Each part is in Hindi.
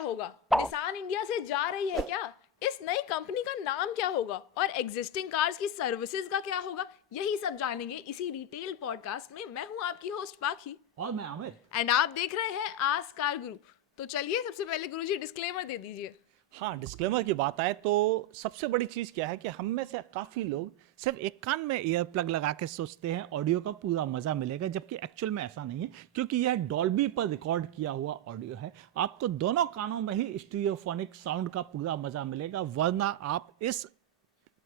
होगा? निसान इंडिया से जा रही है क्या? इस नई कंपनी का नाम क्या होगा और एग्जिस्टिंग कार्स की सर्विसेज का क्या होगा? यही सब जानेंगे इसी डिटेल पॉडकास्ट में। मैं हूं आपकी होस्ट पाखी और मैं आमिर। एंड आप देख रहे हैं आस्क कार गुरु। तो चलिए सबसे पहले गुरुजी डिस्क्लेमर दे दीजिए। हाँ, डिस्क्लेमर की बात आए तो सबसे बड़ी चीज़ क्या है कि हम में से काफ़ी लोग सिर्फ एक कान में ईयर प्लग लगा के सोचते हैं ऑडियो का पूरा मज़ा मिलेगा, जबकि एक्चुअल में ऐसा नहीं है, क्योंकि यह डॉल्बी पर रिकॉर्ड किया हुआ ऑडियो है। आपको दोनों कानों में ही स्टीरियोफोनिक साउंड का पूरा मज़ा मिलेगा, वरना आप इस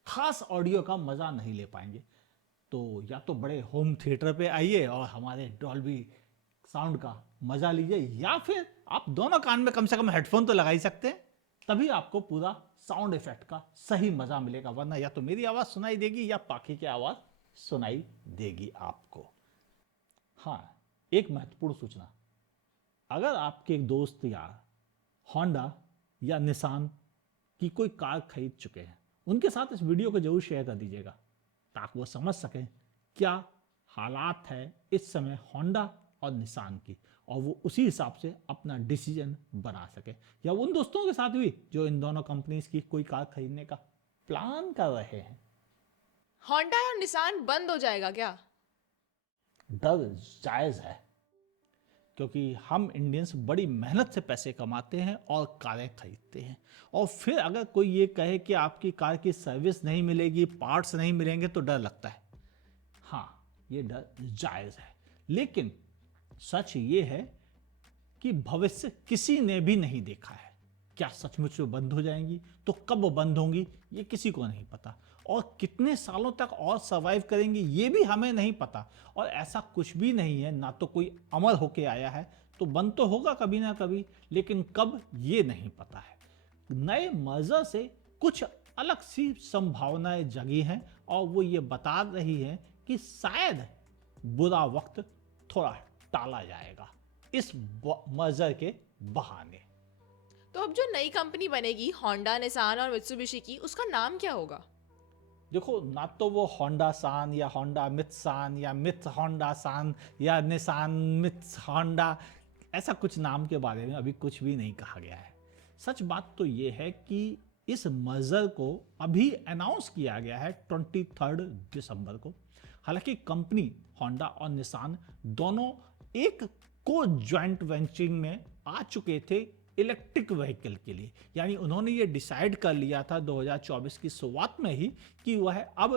खास ऑडियो का मज़ा नहीं ले पाएंगे। तो या तो बड़े होम थिएटर पे आइए और हमारे डॉल्बी साउंड का मजा लीजिए, या फिर आप दोनों कान में कम से कम हेडफोन तो लगा ही सकते हैं, तभी आपको पूरा साउंड इफेक्ट का सही मजा मिलेगा। वरना या तो मेरी आवाज सुनाई देगी या पाखी की आवाज सुनाई देगी आपको। हाँ, एक महत्वपूर्ण सूचना, अगर आपके एक दोस्त यार होंडा या निसान की कोई कार खरीद चुके हैं, उनके साथ इस वीडियो को जरूर शेयर कर दीजिएगा, ताकि वो समझ सकें क्या हालात है इस समय होंडा और निसान की, और वो उसी हिसाब से अपना डिसीजन बना सके। या उन दोस्तों के साथ भी जो इन दोनों कंपनीज की कोई कार खरीदने का प्लान कर रहे हैं। होंडा और निसान बंद हो जाएगा क्या? डर जायज है, क्योंकि हम इंडियंस बड़ी मेहनत से पैसे कमाते हैं और कारें खरीदते हैं, और फिर अगर कोई ये कहे कि आपकी कार की सर्विस नहीं मिलेगी, पार्ट्स नहीं मिलेंगे, तो डर लगता है। हाँ, ये डर जायज़ है, लेकिन सच ये है कि भविष्य किसी ने भी नहीं देखा है। क्या सचमुच वो बंद हो जाएंगी? तो कब बंद होंगी ये किसी को नहीं पता, और कितने सालों तक और सर्वाइव करेंगी ये भी हमें नहीं पता। और ऐसा कुछ भी नहीं है, ना तो कोई अमर होके आया है, तो बंद तो होगा कभी ना कभी, लेकिन कब ये नहीं पता है। नए मर्जर से कुछ अलग सी संभावनाएं जगी हैं, और वो ये बता रही हैं कि शायद बुरा वक्त थोड़ा टाला जाएगा इस मर्जर के बहाने। तो अब जो नई कंपनी बनेगी होंडा, निसान और मित्सुबिशी की, उसका नाम क्या होगा? देखो, ना तो वो होंडा सान या होंडा मित्सान या मिथ होंडा सान या निसान मिथ होंडा, ऐसा कुछ नाम के बारे में अभी कुछ भी नहीं कहा गया है। सच बात तो ये है कि इस मर्जर को अभी अनाउंस किया गया है 23 दिसंबर को। हालांकि कंपनी होंडा और निसान दोनों एक को ज्वाइंट वेंचरिंग में आ चुके थे इलेक्ट्रिक व्हीकल के लिए, यानी उन्होंने ये डिसाइड कर लिया था 2024 की शुरुआत में ही कि वह अब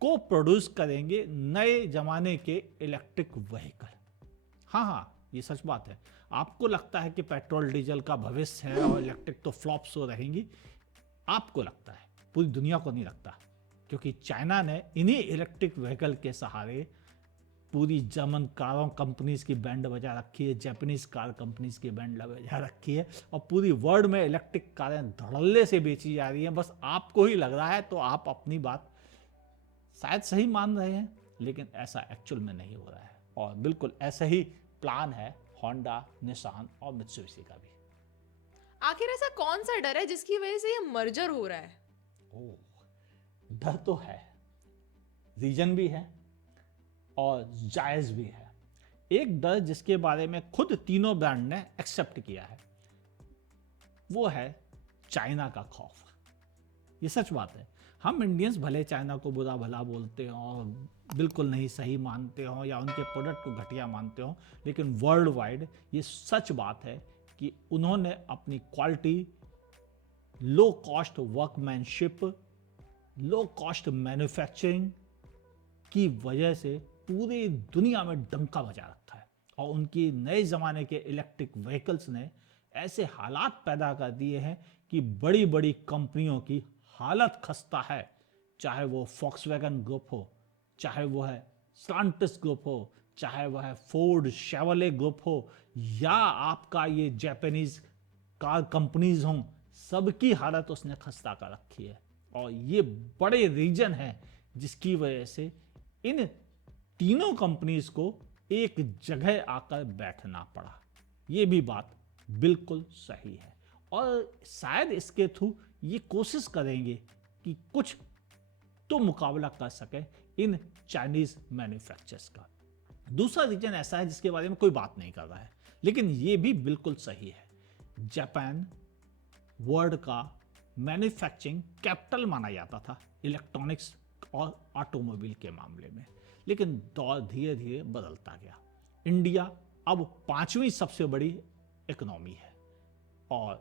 को प्रोड्यूस करेंगे नए जमाने के इलेक्ट्रिक व्हीकल। हाँ हाँ, ये सच बात है। आपको लगता है कि पेट्रोल डीजल का भविष्य है और इलेक्ट्रिक तो फ्लॉप्स हो रहेंगी, आपको लगता है, पूरी दुनिया को नहीं लगता, क्योंकि चाइना ने इन्हीं इलेक्ट्रिक व्हीकल के सहारे पूरी जर्मन कारों कंपनीज की बैंड बजा रखी है, जापानीज कार कंपनीज की बैंड बजा रखी है, और पूरी वर्ल्ड में इलेक्ट्रिक कारें धड़ल्ले से बेची जा रही हैं। बस आपको ही लग रहा है, तो आप अपनी बात शायद सही मान रहे हैं, लेकिन ऐसा एक्चुअल में नहीं हो रहा है। और बिल्कुल ऐसा ही प्लान है होंडा, निसान और मित्सुबिशी का भी। आखिर ऐसा कौन सा डर है जिसकी वजह से ये मर्जर हो रहा है? ओह, डर तो है, रीजन भी है और जायज भी है। एक डर जिसके बारे में खुद तीनों ब्रांड ने एक्सेप्ट किया है, वो है चाइना का खौफ। ये सच बात है। हम इंडियंस भले चाइना को बुरा भला बोलते हो और बिल्कुल नहीं सही मानते हो, या उनके प्रोडक्ट को घटिया मानते हो, लेकिन वर्ल्ड वाइड ये सच बात है कि उन्होंने अपनी quality, low cost workmanship, low cost manufacturing की वजह से पूरी दुनिया में डंका बजा रखा है। और उनकी नए ज़माने के इलेक्ट्रिक व्हीकल्स ने ऐसे हालात पैदा कर दिए हैं कि बड़ी बड़ी कंपनियों की हालत खस्ता है। चाहे वो फॉक्सवैगन ग्रुप हो, चाहे वो है स्लांटिस ग्रुप हो, चाहे वो है फोर्ड शेवरले ग्रुप हो, या आपका ये जापानीज कार कंपनीज हों, सबकी हालत उसने खस्ता कर रखी है। और ये बड़े रीजन है जिसकी वजह से इन तीनों कंपनीज को एक जगह आकर बैठना पड़ा। ये भी बात बिल्कुल सही है, और शायद इसके थ्रू ये कोशिश करेंगे कि कुछ तो मुकाबला कर सके इन चाइनीज मैन्युफैक्चरर्स का। दूसरा रीजन ऐसा है जिसके बारे में कोई बात नहीं कर रहा है, लेकिन ये भी बिल्कुल सही है जापान वर्ल्ड का मैन्युफैक्चरिंग कैपिटल माना जाता था इलेक्ट्रॉनिक्स और ऑटोमोबाइल के मामले में, लेकिन दौर धीरे धीरे बदलता गया। इंडिया अब 5वीं सबसे बड़ी इकोनॉमी है और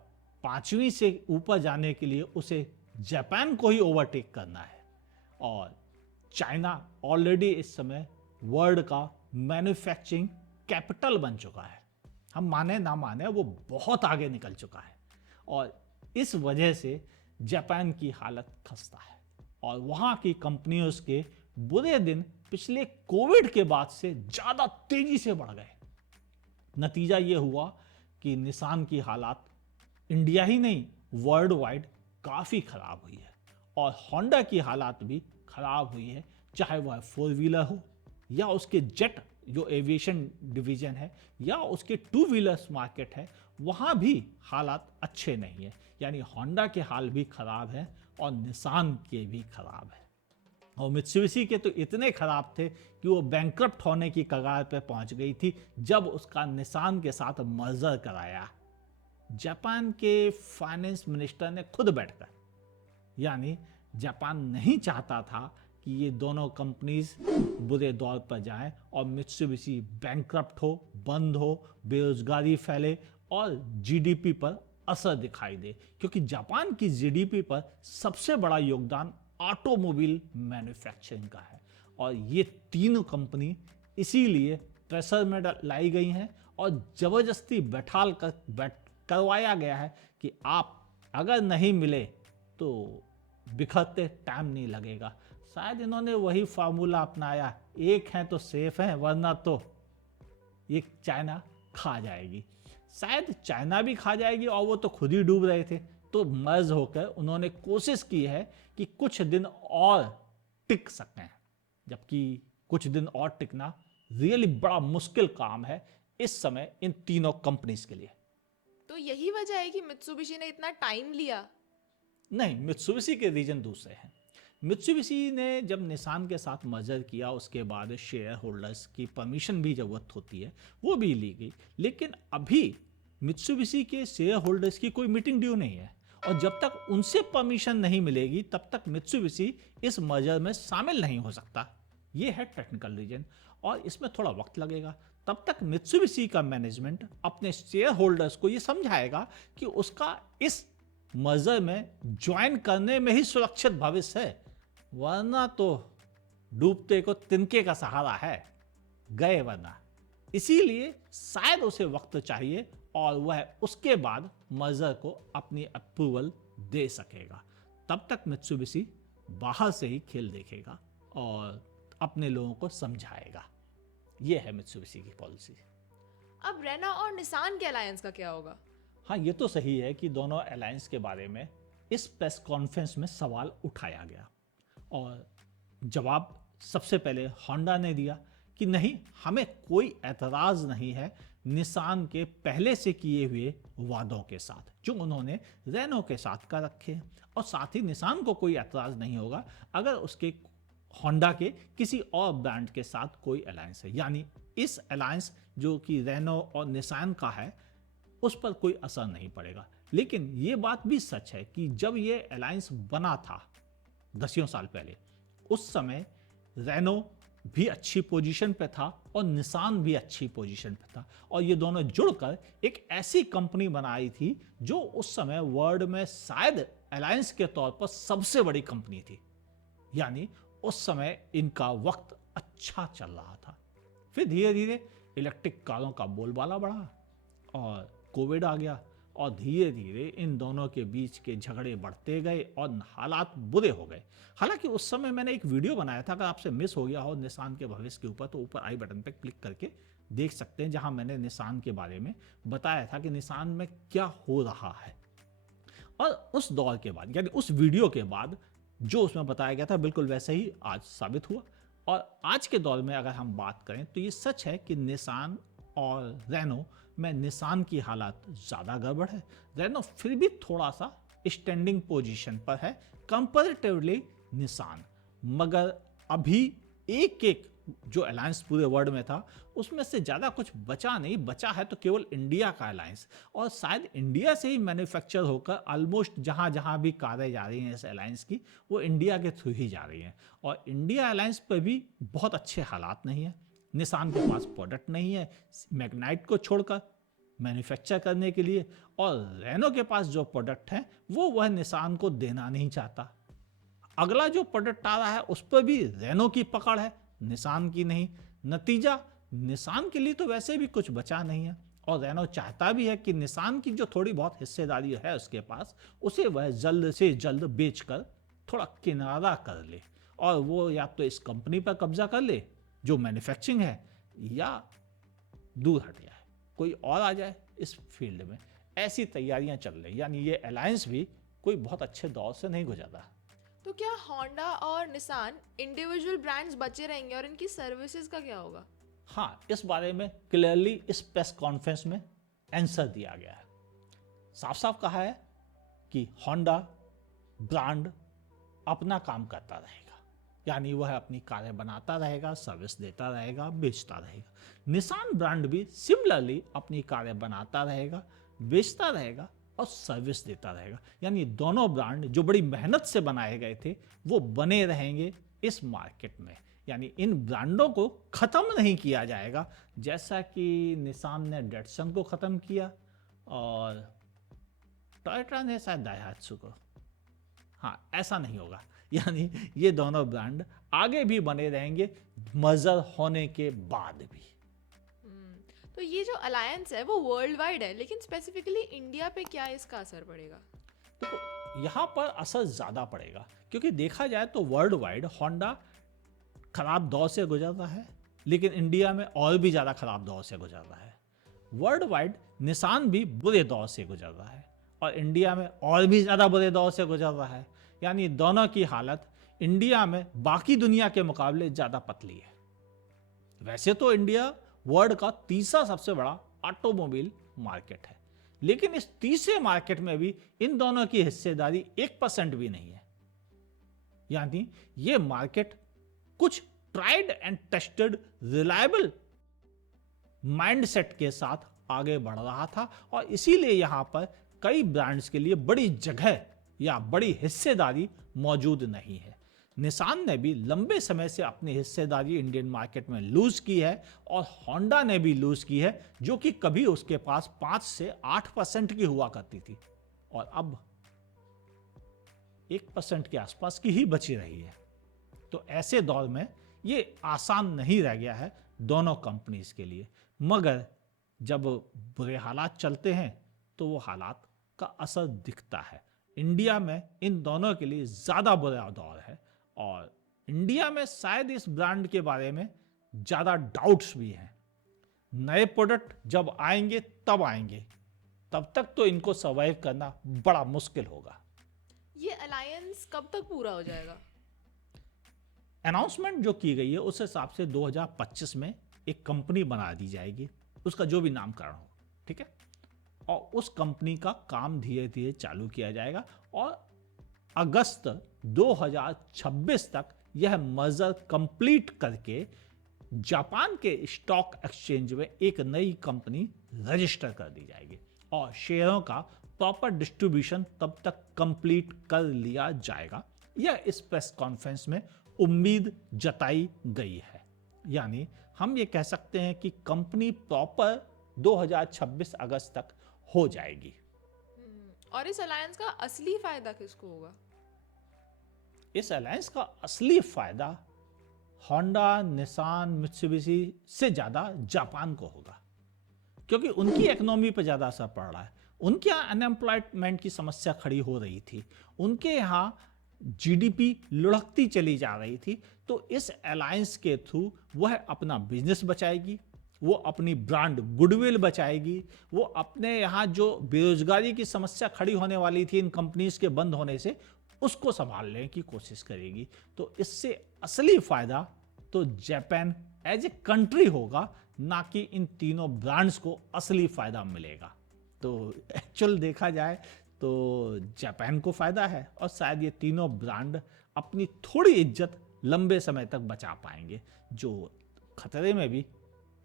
5वीं से ऊपर जाने के लिए उसे जापान को ही ओवरटेक करना है। और चाइना ऑलरेडी इस समय वर्ल्ड का मैन्युफैक्चरिंग कैपिटल बन चुका है। हम माने ना माने वो बहुत आगे निकल चुका है और इस वजह से जापान की हालत खस्ता है और वहाँ की कंपनियों के बुरे दिन पिछले कोविड के बाद से ज़्यादा तेजी से बढ़ गए। नतीजा ये हुआ कि निसान की हालत इंडिया ही नहीं वर्ल्ड वाइड काफ़ी ख़राब हुई है और होंडा की हालत भी ख़राब हुई है, चाहे वह 4 व्हीलर हो या उसके जेट जो एविएशन डिवीजन है या उसके 2 व्हीलर्स मार्केट है, वहाँ भी हालात अच्छे नहीं है। यानी होंडा के हाल भी ख़राब है और निसान के भी ख़राब है। और मित्सुबिशी के तो इतने ख़राब थे कि वो बैंकरप्ट होने की कगार पर पहुंच गई थी जब उसका निसान के साथ मर्जर कराया। जापान के फाइनेंस मिनिस्टर ने खुद बैठकर, यानी जापान नहीं चाहता था कि ये दोनों कंपनीज बुरे दौर पर जाएं और मित्सुबिशी बैंकरप्ट हो, बंद हो, बेरोजगारी फैले और जीडीपी पर असर दिखाई दे, क्योंकि जापान की जीडीपी पर सबसे बड़ा योगदान ऑटोमोबाइल मैन्युफैक्चरिंग का है। और ये तीनों कंपनी इसीलिए प्रेशर में लाई गई हैं और ज़बरदस्ती करवाया गया है कि आप अगर नहीं मिले तो बिखरते टाइम नहीं लगेगा। शायद इन्होंने वही फार्मूला अपनाया, एक है तो सेफ है वरना तो ये चाइना खा जाएगी। शायद चाइना भी खा जाएगी और वो तो खुद ही डूब रहे थे, तो मर्ज होकर उन्होंने कोशिश की है कि कुछ दिन और टिक सकें, जबकि कुछ दिन और टिकना रियली बड़ा मुश्किल काम है इस समय इन तीनों कंपनीज के लिए। तो यही वजह है कि मित्सुबिशी ने इतना टाइम लिया? नहीं, मित्सुबिशी के रीजन दूसरे हैं। मित्सुबिशी ने जब निसान के साथ मर्जर किया उसके बाद शेयर होल्डर्स की परमिशन भी ज़रूरत होती है, वो भी ली गई, लेकिन अभी मित्सुबिशी के शेयर होल्डर्स की कोई मीटिंग ड्यू नहीं है और जब तक उनसे परमिशन नहीं मिलेगी तब तक मित्सुबिशी इस मर्जर में शामिल नहीं हो सकता। ये है टेक्निकल रीजन और इसमें थोड़ा वक्त लगेगा। तब तक मित्सुबिशी का मैनेजमेंट अपने शेयर होल्डर्स को ये समझाएगा कि उसका इस मर्जर में ज्वाइन करने में ही सुरक्षित भविष्य है, वरना तो डूबते को तिनके का सहारा है, गए वरना। इसीलिए शायद उसे वक्त चाहिए और वह उसके बाद मर्जर को अपनी अप्रूवल दे सकेगा। तब तक मित्सुबिशी बाहर से ही खेल देखेगा और अपने लोगों को समझाएगा। यह है मित्सुबिशी की पॉलिसी। अब रेना और निसान के अलायंस का क्या होगा? हाँ, ये तो सही है कि दोनों अलायंस के बारे में इस प्रेस कॉन्फ्रेंस में सवाल उठाया गया और जवाब सबसे पहले होंडा ने दिया कि नहीं, हमें कोई एतराज़ नहीं है निसान के पहले से किए हुए वादों के साथ जो उन्होंने रेनो के साथ कर रखे, और साथ ही निसान को कोई एतराज़ नहीं होगा अगर उसके होंडा के किसी और ब्रांड के साथ कोई अलायंस है। यानी इस अलायंस जो कि रेनो और निसान का है उस पर कोई असर नहीं पड़ेगा। लेकिन ये बात भी सच है कि जब ये अलायंस बना था 10 साल पहले, उस समय रेनो भी अच्छी पोजीशन पे था और निसान भी अच्छी पोजीशन पे था और ये दोनों जुड़कर एक ऐसी कंपनी बनाई थी जो उस समय वर्ल्ड में शायद अलायंस के तौर पर सबसे बड़ी कंपनी थी। यानी उस समय इनका वक्त अच्छा चल रहा था। फिर धीरे धीरे इलेक्ट्रिक कारों का बोलबाला बढ़ा और कोविड आ गया और धीरे धीरे इन दोनों के बीच के झगड़े बढ़ते गए और हालात बुरे हो गए। हालांकि उस समय मैंने एक वीडियो बनाया था, अगर आपसे मिस हो गया हो निसान के भविष्य के ऊपर तो ऊपर आई बटन पर क्लिक करके देख सकते हैं, जहां मैंने निसान के बारे में बताया था कि निसान में क्या हो रहा है। और उस दौर के बाद यानी उस वीडियो के बाद जो उसमें बताया गया था बिल्कुल वैसे ही आज साबित हुआ। और आज के दौर में अगर हम बात करें तो ये सच है कि निसान और रेनो में निसान की हालत ज़्यादा गड़बड़ है। रेनो फिर भी थोड़ा सा स्टैंडिंग पोजीशन पर है कंपैरेटिवली निसान, मगर अभी एक एक जो अलायंस पूरे वर्ल्ड में था उसमें से ज़्यादा कुछ बचा नहीं, बचा है तो केवल इंडिया का अलायंस, और शायद इंडिया से ही मैन्युफैक्चर होकर ऑलमोस्ट जहाँ जहाँ भी कारें जा रही हैं इस अलायंस की वो इंडिया के थ्रू ही जा रही हैं। और इंडिया अलायंस पर भी बहुत अच्छे हालात नहीं है। निसान के पास प्रोडक्ट नहीं है मैग्नाइट को छोड़कर मैन्युफैक्चर करने के लिए, और रेनो के पास जो प्रोडक्ट है वो वह निसान को देना नहीं चाहता। अगला जो प्रोडक्ट आ रहा है उस पर भी रेनो की पकड़ है, निसान की नहीं। नतीजा निसान के लिए तो वैसे भी कुछ बचा नहीं है, और रेनो चाहता भी है कि निसान की जो थोड़ी बहुत हिस्सेदारी है उसके पास उसे वह जल्द से जल्द बेचकर थोड़ा किनारा कर ले, और वो या तो इस कंपनी पर कब्जा कर ले जो मैन्युफैक्चरिंग है, या दूर हट जाए, कोई और आ जाए इस फील्ड में। ऐसी तैयारियां चल रही, यानी ये अलायंस भी कोई बहुत अच्छे दौर से नहीं गुजरा। तो क्या होंडा और निसान इंडिविजुअल ब्रांड्स बचे रहेंगे और इनकी सर्विसेज का क्या होगा? हाँ, इस बारे में क्लियरली इस प्रेस कॉन्फ्रेंस में आंसर दिया गया है। साफ साफ कहा है कि होंडा ब्रांड अपना काम करता रहेगा, यानी वह अपनी कारें बनाता रहेगा, सर्विस देता रहेगा, बेचता रहेगा। निसान ब्रांड भी सिमिलरली अपनी कारें बनाता रहेगा, बेचता रहेगा और सर्विस देता रहेगा। यानी दोनों ब्रांड जो बड़ी मेहनत से बनाए गए थे वो बने रहेंगे इस मार्केट में, यानी इन ब्रांडों को खत्म नहीं किया जाएगा, जैसा कि निसान ने डेटसन को खत्म किया और टोयोटा ने शायद दाइहात्सु को। हाँ, ऐसा नहीं होगा, यानी ये दोनों ब्रांड आगे भी बने रहेंगे मर्जर होने के बाद भी। तो ये जो अलायंस है वो वर्ल्ड वाइड है, लेकिन स्पेसिफिकली इंडिया पे क्या इसका असर पड़ेगा? तो यहाँ पर असर ज़्यादा पड़ेगा, क्योंकि देखा जाए तो वर्ल्ड वाइड होंडा खराब दौर से गुजर रहा है, लेकिन इंडिया में और भी ज़्यादा खराब दौर से गुजर रहा है। वर्ल्ड वाइड निसान भी बुरे दौर से गुजर रहा है और इंडिया में और भी ज़्यादा बुरे दौर से गुजर रहा है, यानी दोनों की हालत इंडिया में बाकी दुनिया के मुकाबले ज़्यादा पतली है। वैसे तो इंडिया वर्ल्ड का तीसरा सबसे बड़ा ऑटोमोबाइल मार्केट है, लेकिन इस तीसरे मार्केट में भी इन दोनों की हिस्सेदारी 1% भी नहीं है। यानी ये मार्केट कुछ tried and tested reliable mindset के साथ आगे बढ़ रहा था, और इसीलिए यहां पर कई ब्रांड्स के लिए बड़ी जगह या बड़ी हिस्सेदारी मौजूद नहीं है। निसान ने भी लंबे समय से अपनी हिस्सेदारी इंडियन मार्केट में लूज की है, और होंडा ने भी लूज की है, जो कि कभी उसके पास 5 से 8% की हुआ करती थी और अब 1% के आसपास की ही बची रही है। तो ऐसे दौर में ये आसान नहीं रह गया है दोनों कंपनीज के लिए, मगर जब बुरे हालात चलते हैं तो वो हालात का असर दिखता है। इंडिया में इन दोनों के लिए ज़्यादा बुरा दौर है, और इंडिया में शायद इस ब्रांड के बारे में ज़्यादा डाउट्स भी हैं। नए प्रोडक्ट जब आएंगे तब आएंगे, तब तक तो इनको सर्वाइव करना बड़ा मुश्किल होगा। ये अलायंस कब तक पूरा हो जाएगा? अनाउंसमेंट जो की गई है उस हिसाब से 2025 में एक कंपनी बना दी जाएगी, उसका जो भी नामकरण हो, ठीक है, और उस कंपनी का काम धीरे धीरे चालू किया जाएगा, और अगस्त 2026 तक यह मर्जर कंप्लीट करके जापान के स्टॉक एक्सचेंज में एक नई कंपनी रजिस्टर कर दी जाएगी, और शेयरों का प्रॉपर डिस्ट्रीब्यूशन तब तक कंप्लीट कर लिया जाएगा। यह इस प्रेस कॉन्फ्रेंस में उम्मीद जताई गई है। यानी हम ये कह सकते हैं कि कंपनी प्रॉपर 2026 अगस्त तक हो जाएगी। और इस अलायंस का असली फायदा किसको होगा? इस अलायंस का असली फायदा होंडा, निसान, मित्सुबिशी से ज्यादा जापान को होगा, क्योंकि उनकी इकोनॉमी पर ज्यादा असर पड़ रहा है। उनके यहाँ अनएम्प्लॉयमेंट की समस्या खड़ी हो रही थी, उनके यहाँ जीडीपी लुढ़कती चली जा रही थी। तो इस अलायंस के थ्रू वह अपना बिजनेस बचाएगी, वो अपनी ब्रांड गुडविल बचाएगी, वो अपने यहाँ जो बेरोजगारी की समस्या खड़ी होने वाली थी इन कंपनीज के बंद होने से, उसको संभालने की कोशिश करेगी। तो इससे असली फायदा तो जापान एज ए कंट्री होगा, ना कि इन तीनों ब्रांड्स को असली फायदा मिलेगा। तो एक्चुअल देखा जाए तो जापान को फायदा है, और शायद ये तीनों ब्रांड अपनी थोड़ी इज्जत लंबे समय तक बचा पाएंगे, जो खतरे में भी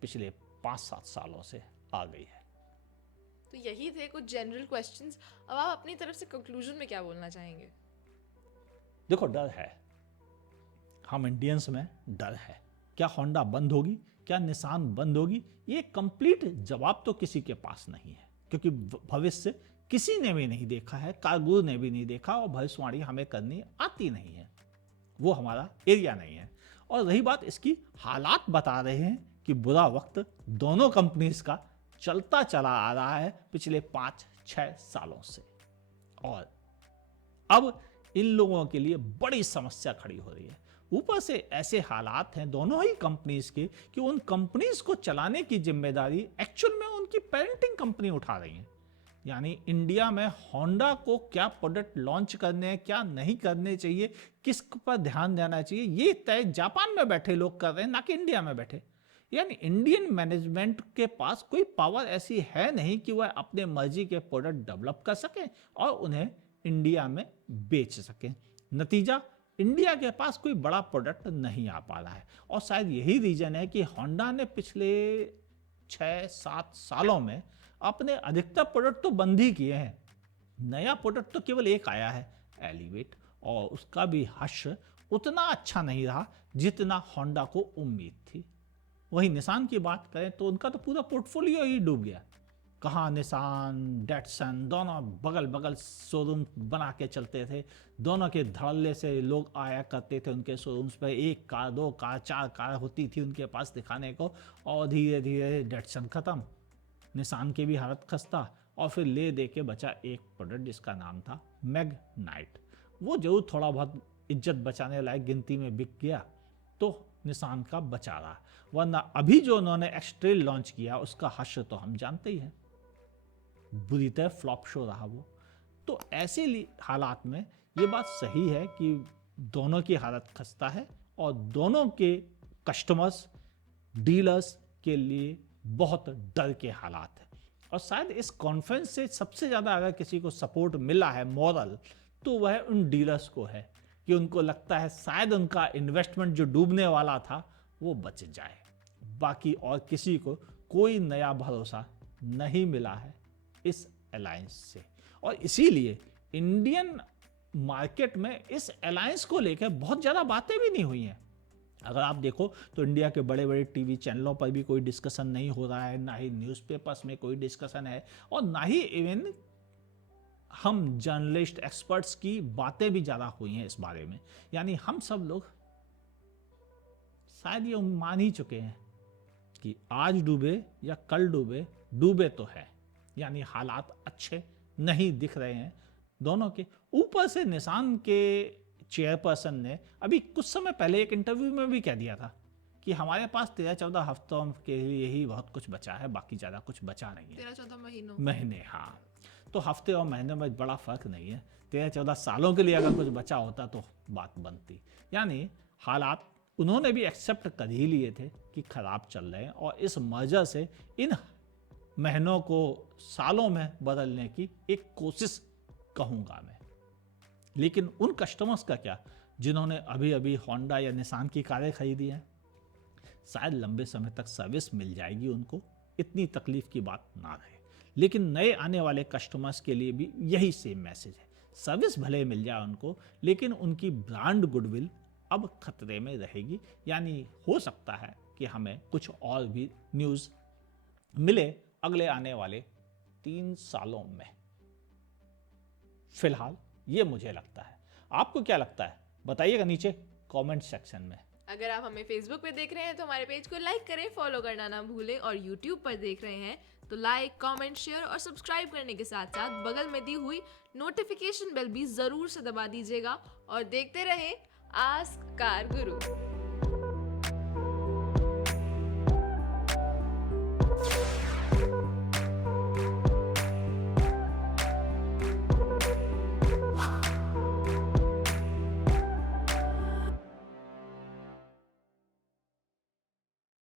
पिछले 5-7 सालों से आ गई है। तो यही थे कुछ जनरल क्वेश्चंस। अब आप अपनी तरफ से कंक्लूजन में क्या बोलना चाहेंगे? देखो, डर है, हम इंडियंस में डर है। क्या होंडा बंद होगी, क्या निसान बंद होगी, ये कंप्लीट जवाब तो किसी के पास नहीं है, क्योंकि भविष्य किसी ने भी नहीं देखा है, कारगुर ने भी नहीं देखा, और भविष्यवाणी हमें करनी आती नहीं है, वो हमारा एरिया नहीं है। और रही बात इसकी, हालात बता रहे हैं कि बुरा वक्त दोनों कंपनीज का चलता चला आ रहा है पिछले 5-6 सालों से, और अब इन लोगों के लिए बड़ी समस्या खड़ी हो रही है। ऊपर से ऐसे हालात हैं दोनों ही कंपनीज के कि उन कंपनीज को चलाने की जिम्मेदारी एक्चुअल में उनकी पेरेंटिंग कंपनी उठा रही है। यानी इंडिया में होंडा को क्या प्रोडक्ट लॉन्च करने, क्या नहीं करने चाहिए, किस पर ध्यान देना चाहिए, ये तय जापान में बैठे लोग कर रहे हैं, ना कि इंडिया में बैठे। यानी इंडियन मैनेजमेंट के पास कोई पावर ऐसी है नहीं कि वह अपने मर्जी के प्रोडक्ट डेवलप कर सके और उन्हें इंडिया में बेच सके। नतीजा, इंडिया के पास कोई बड़ा प्रोडक्ट नहीं आ पा रहा है, और शायद यही रीजन है कि होंडा ने पिछले 6-7 सालों में अपने अधिकतर प्रोडक्ट तो बंद ही किए हैं। नया प्रोडक्ट तो केवल एक आया है, एलिवेट, और उसका भी हश्र उतना अच्छा नहीं रहा जितना होंडा को उम्मीद थी। वही निसान की बात करें तो उनका तो पूरा पोर्टफोलियो ही डूब गया। कहाँ निसान, डेटसन दोनों बगल बगल शोरूम बना के चलते थे, दोनों के धड़ल्ले से लोग आया करते थे उनके शोरूम्स पर, 1 कार 2 कार 4 कार होती थी उनके पास दिखाने को, और धीरे धीरे डेटसन ख़त्म, निसान की भी हालत खस्ता, और फिर ले दे के बचा एक प्रोडक्ट जिसका नाम था मैग्नाइट। वो जरूर थोड़ा बहुत इज्जत बचाने लायक गिनती में बिक गया तो निसान का बचा रहा, वरना अभी जो उन्होंने एक्सट्रेल लॉन्च किया उसका हश्र तो हम जानते ही हैं, बुरी तरह फ्लॉप शो रहा वो। तो ऐसे हालात में ये बात सही है कि दोनों की हालत खस्ता है और दोनों के कस्टमर्स, डीलर्स के लिए बहुत डर के हालात हैं। और शायद इस कॉन्फ्रेंस से सबसे ज़्यादा अगर किसी को सपोर्ट मिला है मॉरल, तो वह उन डीलर्स को है कि उनको लगता है शायद उनका इन्वेस्टमेंट जो डूबने वाला था वो बच जाए। बाकी और किसी को कोई नया भरोसा नहीं मिला है इस अलायंस से, और इसीलिए इंडियन मार्केट में इस अलायंस को लेकर बहुत ज़्यादा बातें भी नहीं हुई हैं। अगर आप देखो तो इंडिया के बड़े बड़े टीवी चैनलों पर भी कोई डिस्कशन नहीं हो रहा है, ना ही न्यूज़पेपर्स में कोई डिस्कशन है, और ना ही इवन हम जर्नलिस्ट एक्सपर्ट्स की बातें भी ज़्यादा हुई हैं इस बारे में। यानी हम सब लोग शायद ये मान ही चुके हैं कि आज डूबे या कल डूबे, डूबे तो है। यानी हालात अच्छे नहीं दिख रहे हैं दोनों के। ऊपर से निसान के चेयरपर्सन ने अभी कुछ समय पहले एक इंटरव्यू में भी कह दिया था कि हमारे पास 13-14 हफ्तों के लिए ही बहुत कुछ बचा है, बाकी ज़्यादा कुछ बचा नहीं है। 13-14 महीने, हाँ। तो हफ्ते और महीने में बड़ा फर्क नहीं है। 13-14 सालों के लिए अगर कुछ बचा होता तो बात बनती। यानी हालात उन्होंने भी एक्सेप्ट कर ही लिए थे कि खराब चल रहे हैं, और इस मर्जर से इन महीनों को सालों में बदलने की एक कोशिश कहूँगा मैं। लेकिन उन कस्टमर्स का क्या जिन्होंने अभी अभी होंडा या निसान की कारें खरीदी हैं? शायद लंबे समय तक सर्विस मिल जाएगी उनको, इतनी तकलीफ की बात ना रहे। लेकिन नए आने वाले कस्टमर्स के लिए भी यही सेम मैसेज है, सर्विस भले मिल जाए उनको, लेकिन उनकी ब्रांड गुडविल अब खतरे में रहेगी। यानी हो सकता है कि हमें कुछ और भी न्यूज़ मिले अगले आने वाले 3 सालों में। फिलहाल ये मुझे लगता है। आपको क्या लगता है बताइएगा नीचे कमेंट सेक्शन में। अगर आप हमें फेसबुक पे देख रहे हैं तो हमारे पेज को लाइक करें, फॉलो करना ना भूलें, और यूट्यूब पर देख रहे हैं तो लाइक, कमेंट, शेयर और सब्सक्राइब करने के साथ साथ बगल में दी हुई नोटिफिकेशन बेल भी जरूर से दबा दीजिएगा, और देखते रहें आस्क कार गुरु।